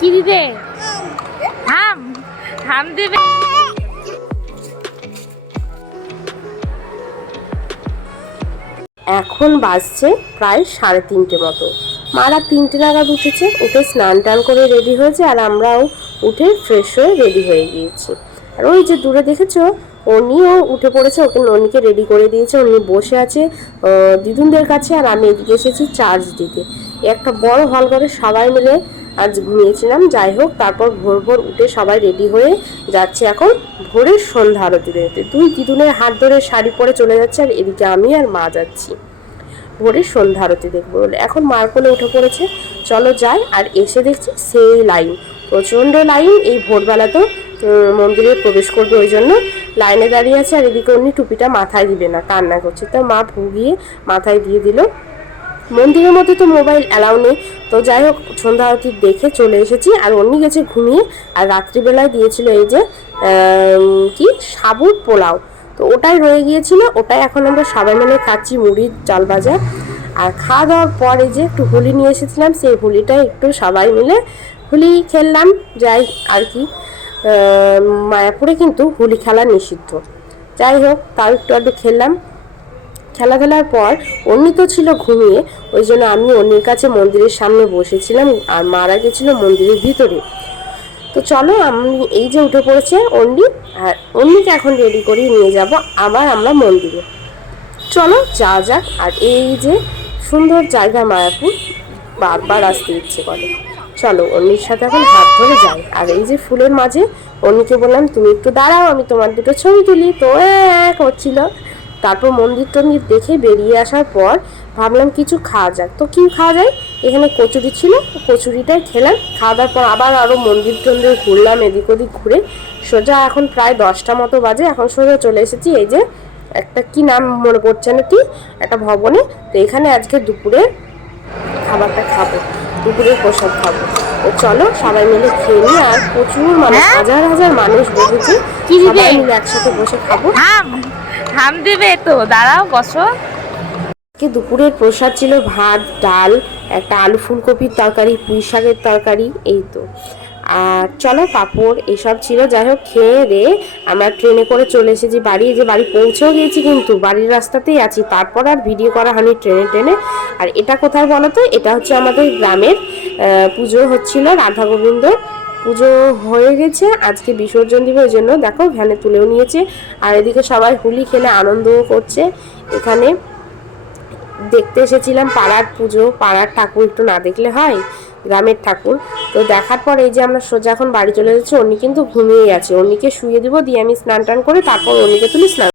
কি দিবে? হাম হাম এখন বাজছে প্রায় সাড়ে তিনটে মতো। মারা তিনটে নাগাদ উঠেছে, উঠে স্নান টান করে রেডি হয়েছে আর আমরাও উঠে ফ্রেশ হয়ে রেডি হয়ে গিয়েছি। আর ওই যে দূরে দেখেছ, অনিও উঠে পড়েছে, ওকে ননিকে রেডি করে দিয়েছে, উনি বসে আছে দিদুনদের কাছে আর আমি এদিকে এসেছি চার্জ দিতে। একটা বড় হল করে সবাই মিলে আজ ঘুমিয়েছিলাম যাই হোক তারপর ভোর ভোর উঠে সবাই রেডি হয়ে যাচ্ছে এখন ভোরের সন্ধ্যা আরতি দেখতে। দুই দিদুনের হাত ধরে শাড়ি পরে চলে যাচ্ছে আর এদিকে আমি আর মা যাচ্ছি। ভোরের সন্ধ্যা আরতি দেখব বলে। এখন মার কোলে উঠে পড়েছে। চলো যাই আর এসে দেখছি সেই লাইন। প্রচণ্ড লাইন এই ভোরবেলাতেও উম, মন্দিরে প্রবেশ করবে ওই জন্য। লাইনে দাঁড়িয়ে আছে আর এদিকে উনি টুপিটা মাথায় দিবে না কান্না করছে। তো মা ভুগিয়ে মাথায় দিয়ে দিল। মন্দিরের মধ্যে তো মোবাইল অ্যালাউ নেই। তো যাই হোক, সন্ধ্যা আরতি দেখে চলে এসেছি। আর অন্য গেছে ঘুমিয়ে। আর রাত্রিবেলায় দিয়েছিল এই যে কি? সাবুর পোলাও। তো ওটাই রয়ে গিয়েছিল। ওটাই এখন আমরা সবাই মিলে খাচ্ছি মুড়ির চাল ভাজা। আর খাওয়া দাওয়ার পরে যে একটু হোলি নিয়ে এসেছিলাম, সেই হোলিটাই একটু সবাই মিলে হোলি খেললাম। যাই, আর কি। মায়াপুরে কিন্তু হোলি খেলা নিষিদ্ধ। যাই হোক, তাও একটু একটু খেললাম। খেলাধুলার পর অন্নি তো ছিল ঘুমিয়ে, ওই জন্য আমি অন্যের কাছে মন্দিরের সামনে বসেছিলাম আর মারা গেছিল মন্দিরের ভিতরে। তো চলো আমি এই যে উঠে পড়েছে অন্নি আর অন্নিকে এখন রেডি করিয়ে নিয়ে যাব আবার আমরা মন্দিরে। চলো যা যাক, আর এই যে সুন্দর জায়গা মায়াপুর, বারবার আসতে ইচ্ছে করে। চলো অন্যের সাথে এখন হাত ধরে যাই, আর এই যে ফুলের মাঝে অন্যকে বললাম, তুমি একটু দাঁড়াও, আমি তোমার দুটো ছবি তুলি। তো এক হচ্ছিল। তারপর মন্দির টন্দির দেখে বেরিয়ে আসার পর ভাবলাম কিছু খাওয়া যাক। তো কি খাওয়া যায়? এখানে কচুরি ছিল কচুরিটাই খেলাম। খাওয়া দাওয়ার পর আবার আরও মন্দির টন্দির ঘুরলাম এদিক ওদিক ঘুরে। সোজা এখন প্রায় দশটা মতো বাজে এখন সোজা চলে এসেছি এই যে একটা কি নাম মনে পড়ছে না কি? একটা ভবনে। তো এখানে আজকে দুপুরে খাবারটা খাব দুপুরের প্রসাদ খাব। তো চলো সবাই মিলে খেয়ে নিই। আর প্রচুর মানুষ হ্যাঁ? হাজার হাজার মানুষ বসেছে। কি সবাই মিলে একসাথে বসে খাব। হাম দিবে তো? দাঁড়াও, বসো। আজকে দুপুরের প্রসাদ ছিল ভাত, ডাল, একটা আলু ফুলকপির তরকারি, পুঁই শাকের তরকারি, এই তো। আর চলো পাঁপড়, এসব ছিল। যাই হোক, খেয়ে দে। আমরা ট্রেনে করে চলে এসেছি বাড়ি। যে বাড়ি পৌঁছেও গিয়েছি কিন্তু, বাড়ির রাস্তাতেই আছি। তারপর আর ভিডিও করা হয়নি ট্রেনে ট্রেনে আর এটা কোথায় বলো তো? এটা হচ্ছে আমাদের গ্রামের পুজো হচ্ছিল রাধা গোবিন্দ পুজো হয়ে গেছে, আজকে বিসর্জন দিবে, ওই জন্য দেখো ভ্যানে তুলেও নিয়েছে। আর এদিকে সবাই হোলি খেলে আনন্দও করছে। এখানে দেখতে এসেছিলাম পাড়ার পুজো, পাড়ার ঠাকুর একটু না দেখলে হয়, গ্রামের ঠাকুর। তো দেখার পর এই যে আমরা সোজা এখন বাড়ি চলে যাচ্ছি অন্নি কিন্তু ঘুমিয়ে আছে। অন্নিকে শুয়ে দিব, দিয়ে আমি স্নান টান করে তারপর অন্নিকে তুলি স্নান